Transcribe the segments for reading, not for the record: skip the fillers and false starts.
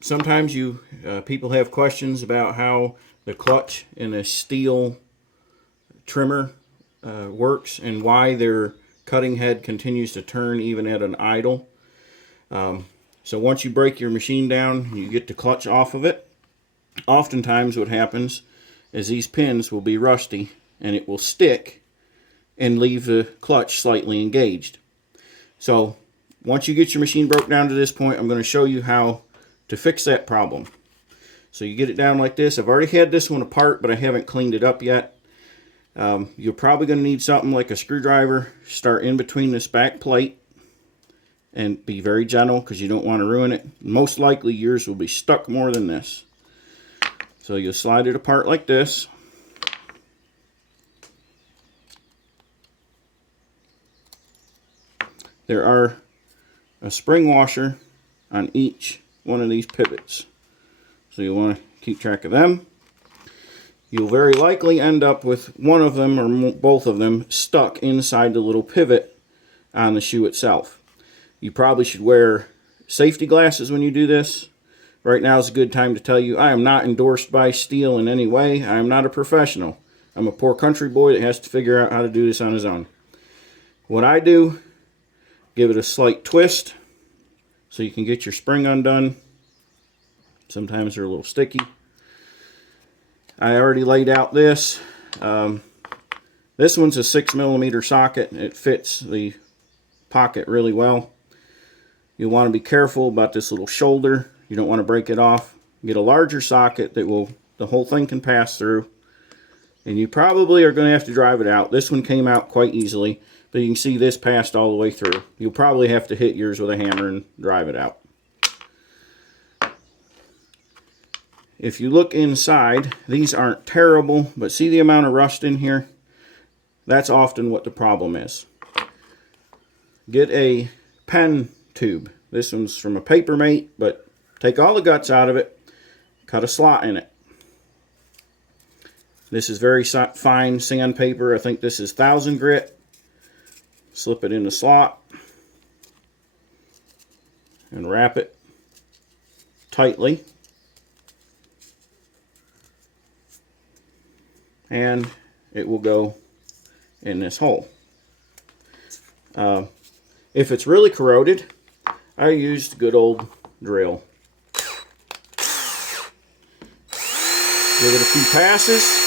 Sometimes people have questions about how the clutch in a Stihl trimmer works and why their cutting head continues to turn even at an idle. So once you break your machine down, you get the clutch off of it. Oftentimes what happens is these pins will be rusty and it will stick and leave the clutch slightly engaged. So once you get your machine broke down to this point, I'm going to show you how to fix that problem. So you get it down like this. I've already had this one apart, but I haven't cleaned it up yet. You're probably going to need something like a screwdriver. Start in between this back plate and be very gentle because you don't want to ruin it. Most likely yours will be stuck more than this. So you'll slide it apart like this. There are a spring washer on each one of these pivots. So you want to keep track of them. You'll very likely end up with one of them or both of them stuck inside the little pivot on the shoe itself. You probably should wear safety glasses when you do this. Right now is a good time to tell you I am not endorsed by Stihl in any way. I am not a professional. I'm a poor country boy that has to figure out how to do this on his own. What I do, give it a slight twist so you can get your spring undone. Sometimes they're a little sticky. I already laid out this. This one's a 6mm socket. It fits the pocket really well. You want to be careful about this little shoulder. You don't want to break it off. Get a larger socket that the whole thing can pass through. And you probably are going to have to drive it out. This one came out quite easily, but you can see this passed all the way through. You'll probably have to hit yours with a hammer and drive it out. If you look inside, these aren't terrible, but see the amount of rust in here? That's often what the problem is. Get a pen tube. This one's from a Papermate, but take all the guts out of it, cut a slot in it. This is very fine sandpaper. I think this is 1000 grit. Slip it in the slot and wrap it tightly. And it will go in this hole. If it's really corroded, I used good old drill. Give it a few passes.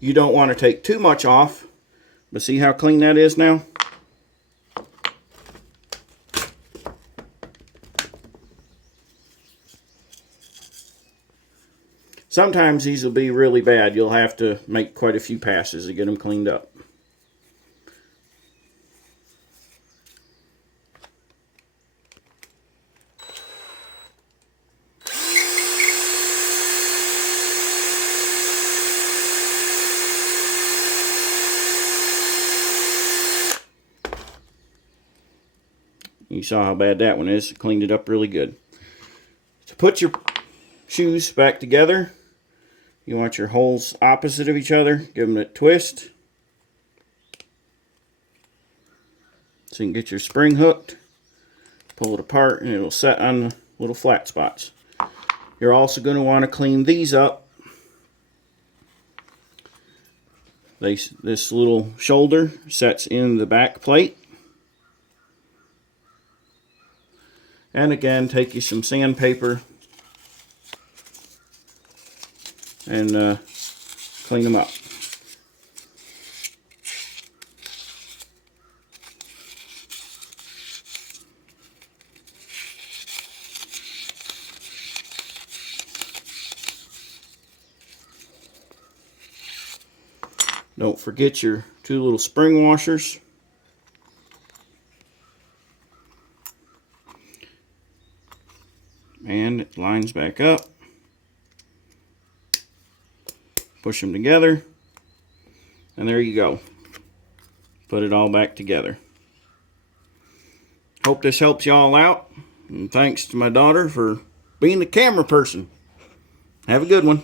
You don't want to take too much off, but see how clean that is now? Sometimes these will be really bad. You'll have to make quite a few passes to get them cleaned up. You saw how bad that one is. Cleaned it up really good. To put your shoes back together, you want your holes opposite of each other. Give them a twist so you can get your spring hooked. Pull it apart and it'll set on the little flat spots. You're also going to want to clean these up. This little shoulder sets in the back plate. And again, take you some sandpaper and clean them up. Don't forget your two little spring washers. And it lines back up. Push them together. And there you go. Put it all back together. Hope this helps y'all out. And thanks to my daughter for being the camera person. Have a good one.